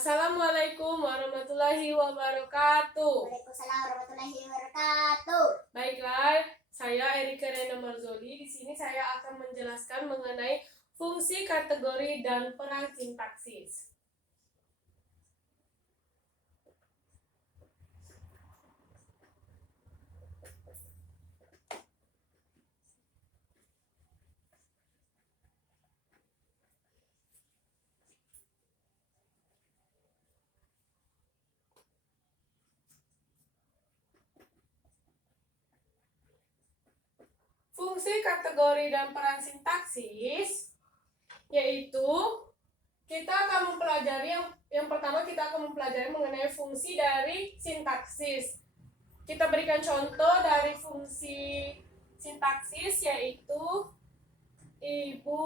Assalamualaikum warahmatullahi wabarakatuh. Waalaikumsalam warahmatullahi wabarakatuh. Baiklah, saya Erika Rena Marzoli. Di sini saya akan menjelaskan mengenai fungsi, kategori, dan peran sintaksis. Fungsi, kategori, dan peran sintaksis yaitu kita akan mempelajari yang pertama kita akan mempelajari mengenai fungsi dari sintaksis. Kita berikan contoh dari fungsi sintaksis yaitu ibu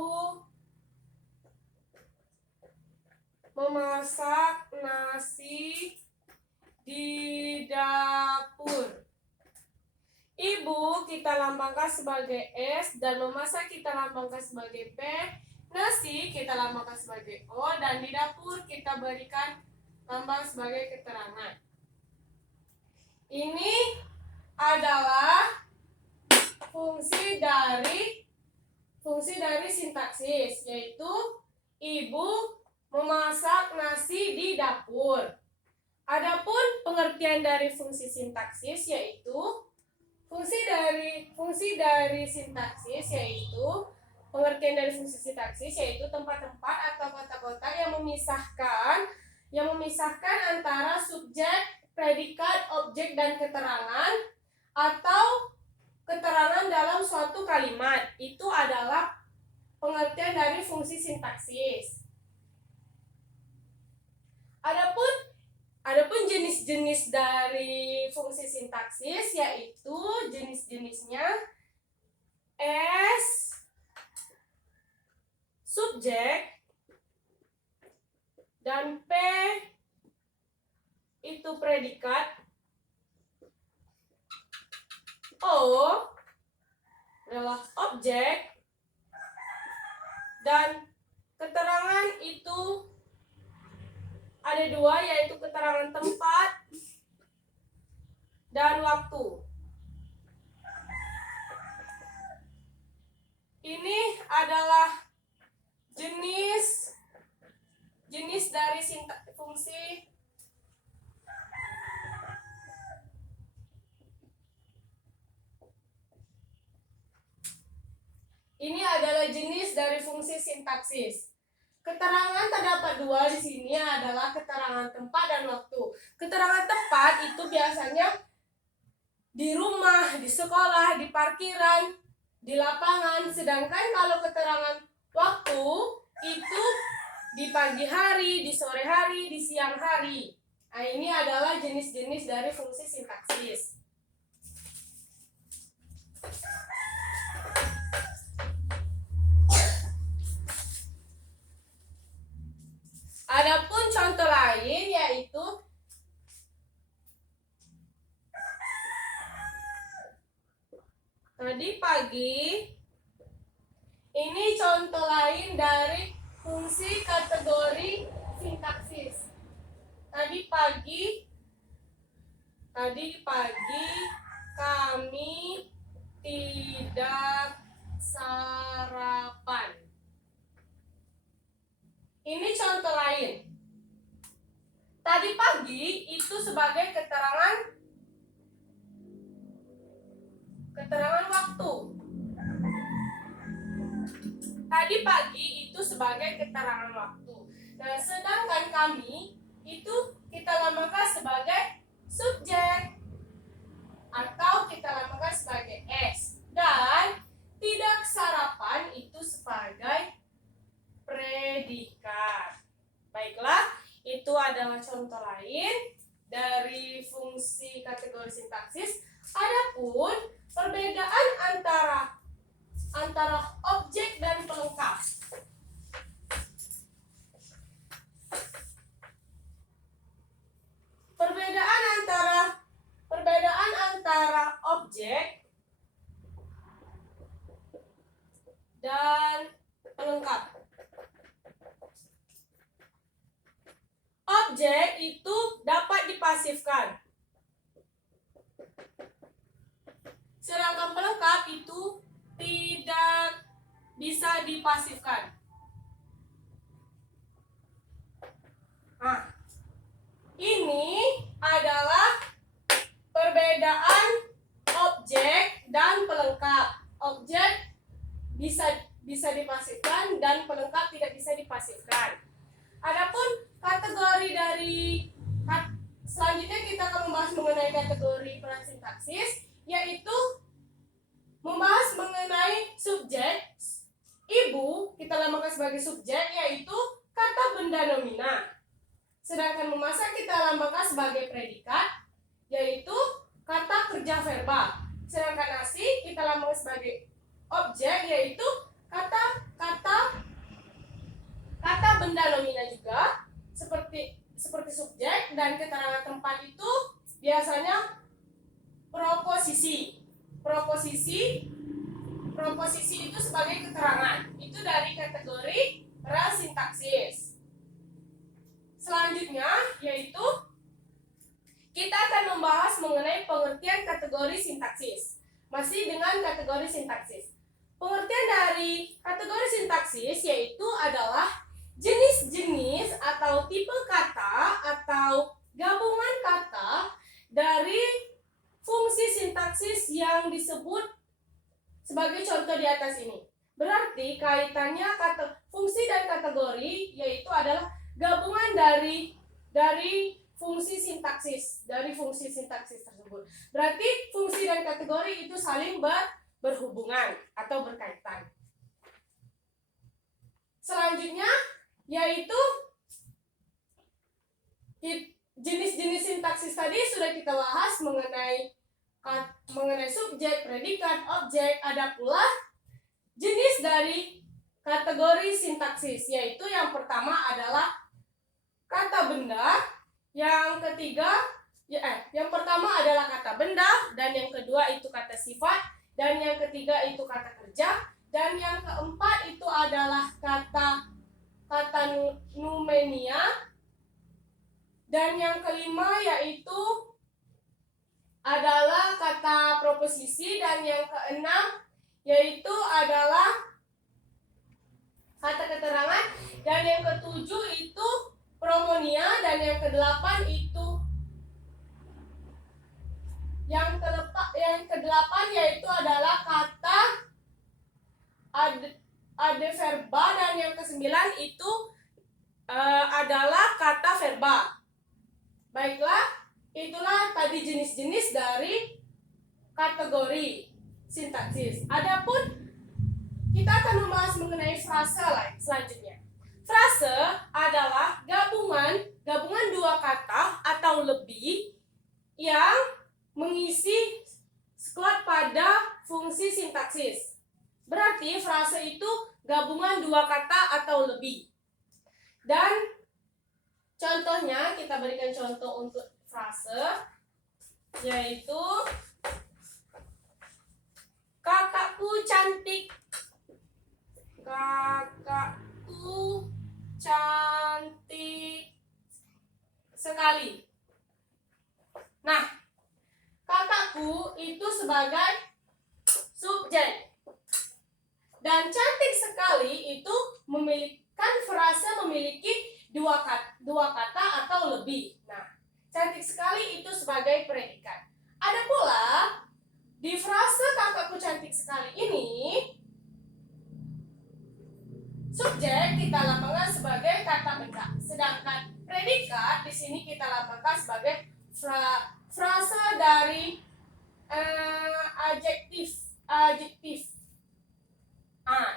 memasak nasi di dapur. Ibu kita lambangkan sebagai S dan memasak kita lambangkan sebagai P. Nasi kita lambangkan sebagai O dan di dapur kita berikan lambang sebagai keterangan. Ini adalah fungsi dari sintaksis, yaitu ibu memasak nasi di dapur. Adapun pengertian dari fungsi sintaksis yaitu pengertian dari fungsi sintaksis yaitu tempat-tempat atau kota-kota yang memisahkan antara subjek, predikat, objek, dan keterangan atau keterangan dalam suatu kalimat. Itu adalah pengertian dari fungsi sintaksis. Adapun jenis-jenis dari fungsi sintaksis yaitu jenis-jenisnya S subjek dan P itu predikat, O adalah objek, dan keterangan itu ada dua, yaitu keterangan tempat dan waktu. Ini adalah jenis dari fungsi sintaksis. Keterangan terdapat dua di sini adalah keterangan tempat dan waktu. Keterangan tempat itu biasanya di rumah, di sekolah, di parkiran, di lapangan. Sedangkan kalau keterangan waktu itu di pagi hari, di sore hari, di siang hari. Nah, ini adalah jenis-jenis dari fungsi sintaksis. Adapun contoh lain yaitu tadi pagi. Ini contoh lain dari fungsi kategori sintaksis. Tadi pagi kami tidak sarapan. Ini contoh lain. Tadi pagi itu sebagai keterangan waktu. Tadi pagi itu sebagai keterangan waktu. Nah, sedangkan kami itu kita lambangkan sebagai subjek atau kita lambangkan sebagai S. Dan tidak sarapan itu sebagai predikat. Baiklah, itu adalah contoh lain dari fungsi kategori sintaksis. Adapun perbedaan antara objek dan pelengkap. Perbedaan antara objek dan pelengkap. objek itu dapat dipasifkan. Sedangkan pelengkap itu tidak bisa dipasifkan. Nah, ini adalah perbedaan objek dan pelengkap. Objek bisa dipasifkan dan pelengkap tidak bisa dipasifkan. Adapun kategori dari selanjutnya kita akan membahas mengenai kategori prasintaksis, yaitu membahas mengenai subjek. Ibu kita lambangkan sebagai subjek, yaitu kata benda nomina. Sedangkan memasak kita lambangkan sebagai predikat, yaitu kata kerja verbal. Sedangkan nasi kita lambangkan sebagai objek, yaitu kata benda nomina juga, seperti subjek. Dan keterangan tempat itu biasanya proposisi itu sebagai keterangan. Itu dari kategori prasintaksis. Selanjutnya yaitu kita akan membahas mengenai pengertian kategori sintaksis. Masih dengan kategori sintaksis. Pengertian dari kategori sintaksis yaitu adalah jenis-jenis atau tipe kata atau gabungan kata dari fungsi sintaksis yang disebut sebagai contoh di atas ini. Berarti kaitannya fungsi dan kategori yaitu adalah gabungan dari fungsi sintaksis tersebut. Berarti fungsi dan kategori itu saling berhubungan atau berkaitan. Selanjutnya yaitu jenis-jenis sintaksis tadi sudah kita bahas mengenai subjek, predikat, objek. Ada pula jenis dari kategori sintaksis, yaitu yang pertama adalah kata benda, yang pertama adalah kata benda, dan yang kedua itu kata sifat, dan yang ketiga itu kata kerja, dan yang keempat itu adalah kata numenia, dan yang kelima yaitu adalah kata proposisi, dan yang keenam yaitu adalah kata keterangan, dan yang ketujuh itu promonia, dan yang kedelapan itu yang kedelapan yaitu adalah kata adverba, dan yang kesembilan itu adalah kata verba. Baiklah, itulah tadi jenis-jenis dari kategori sintaksis. Adapun kita akan membahas mengenai frase selanjutnya. Frase adalah gabungan dua kata atau lebih yang mengisi squad pada fungsi sintaksis. Berarti frase itu gabungan dua kata atau lebih. Dan contohnya, kita berikan contoh untuk frase, yaitu kakakku cantik. Kakakku cantik sekali. Nah, kakakku itu sebagai subjek. Dan cantik sekali itu frase memiliki dua kata atau lebih. Nah, cantik sekali itu sebagai predikat. Ada pula di frase kakakku cantik sekali ini, subjek kita lambangkan sebagai kata benda, sedangkan predikat di sini kita lambangkan sebagai frase dari adjektif.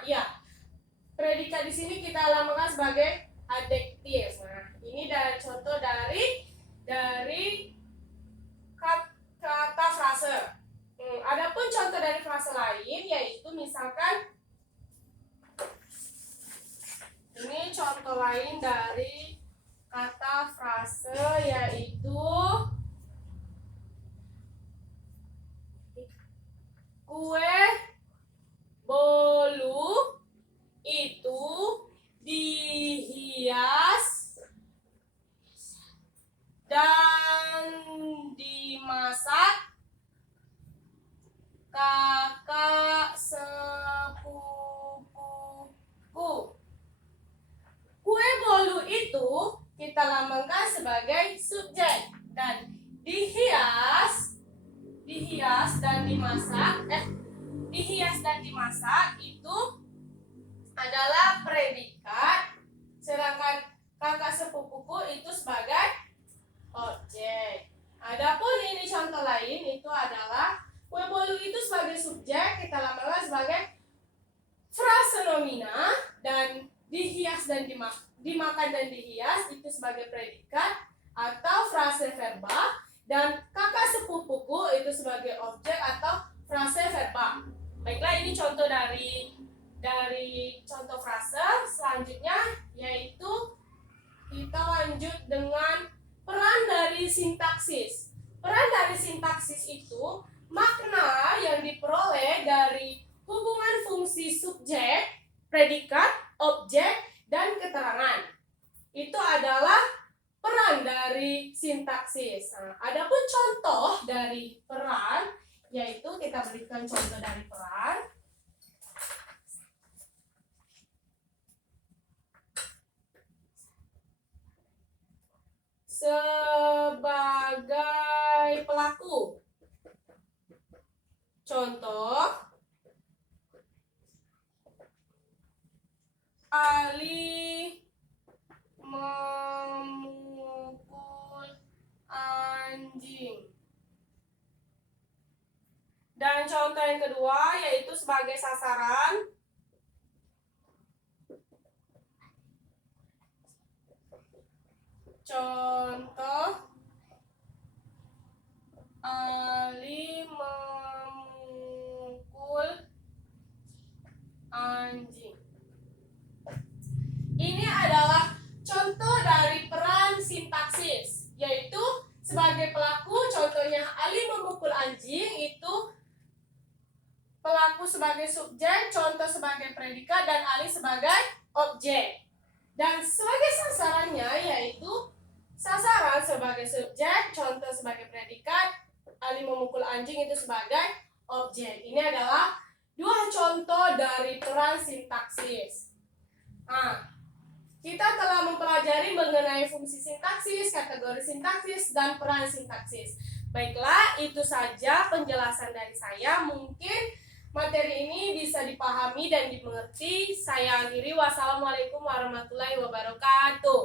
Iya. Predikat di sini kita lambangkan sebagai adjektif. Nah, ini contoh dari kata frase. Adapun contoh dari frase lain yaitu misalkan ini contoh lain dari kata frase yaitu kue bolu itu dihias dan dimasak kakak sepupuku. Kue bolu itu kita lambangkan sebagai subjek dan dihias dan dimasak itu adalah predikat, sedangkan kakak sepupuku itu sebagai objek. Adapun ini contoh lain itu adalah kue bolu itu sebagai subjek kita lambangkan sebagai frase nomina dan dihias dan dimakan dan dihias itu sebagai predikat atau frase verba dan kakak sepupuku itu sebagai objek atau frase verba. Baiklah, ini contoh dari contoh frase. Selanjutnya yaitu kita lanjut dengan peran dari sintaksis. Peran dari sintaksis itu makna yang diperoleh dari hubungan fungsi subjek, predikat, objek, dan keterangan. Itu adalah peran dari sintaksis. Nah, adapun contoh dari peran, yaitu kita berikan contoh dari peran. Sebagai pelaku. Contoh, Ali memukul anjing. Dan contoh yang kedua yaitu sebagai sasaran. Contoh, Ali memukul anjing. Ini adalah contoh dari peran sintaksis, yaitu sebagai pelaku, contohnya Ali memukul anjing, itu pelaku sebagai subjek, contoh sebagai predikat, dan Ali sebagai objek. Dan sebagai sasarannya yaitu sasaran sebagai subjek, contoh sebagai predikat, Ali memukul anjing itu sebagai objek. Ini adalah dua contoh dari peran sintaksis. Nah, kita telah mempelajari mengenai fungsi sintaksis, kategori sintaksis, dan peran sintaksis. Baiklah, itu saja penjelasan dari saya. Mungkin materi ini bisa dipahami dan dimengerti. Saya akhiri. Wassalamualaikum warahmatullahi wabarakatuh.